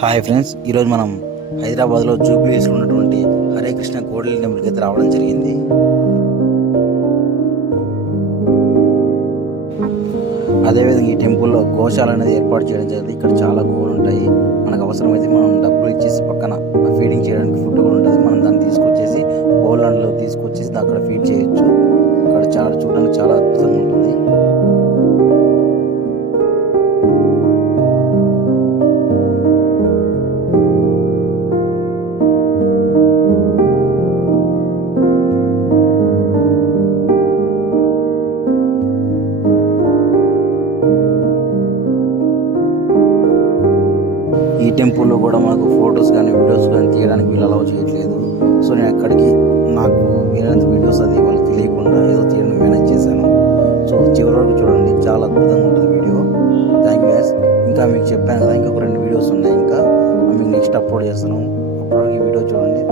Hi friends, ఈరోజు మనం హైదరాబాద్లో జూబ్లీ హిల్స్లో ఉన్నటువంటి హరే కృష్ణ గోల్డెన్ టెంపుల్కి అయితే రావడం జరిగింది. అదేవిధంగా ఈ టెంపుల్లో గోశాల అనేది ఏర్పాటు చేయడం జరిగింది. ఇక్కడ చాలా గోవులు ఉంటాయి. మనకు అవసరమైతే మనం డబ్బులు ఇచ్చేసి పక్కన ఫీడింగ్ చేయడానికి ఫుడ్ కూడా ఉంటుంది. మనం దాన్ని తీసుకొచ్చేసి బౌల్లలో తీసుకొచ్చేసి అక్కడ ఫీడ్ చేయొచ్చు. ఇక్కడ చాలా చూడడానికి చాలా అద్భుతంగా ఉంటుంది. ఈ టెంపుల్లో కూడా మనకు ఫొటోస్ కానీ వీడియోస్ కానీ తీయడానికి వీళ్ళు అలౌ చేయట్లేదు. సో నేను అక్కడికి నాకు వీలైనంత వీడియోస్ అది వాళ్ళకి తెలియకుండా ఏదో తీయడం మేనేజ్ చేశాను. సో చివరి వరకు చూడండి, చాలా అద్భుతంగా ఉంటుంది వీడియో. Thank you guys. ఇంకా మీకు చెప్పాను కదా, ఇంకొక 2 వీడియోస్ ఉన్నాయి. ఇంకా మీకు నెక్స్ట్ అప్లోడ్ చేస్తాను. అప్పటివరకు ఈ వీడియో చూడండి.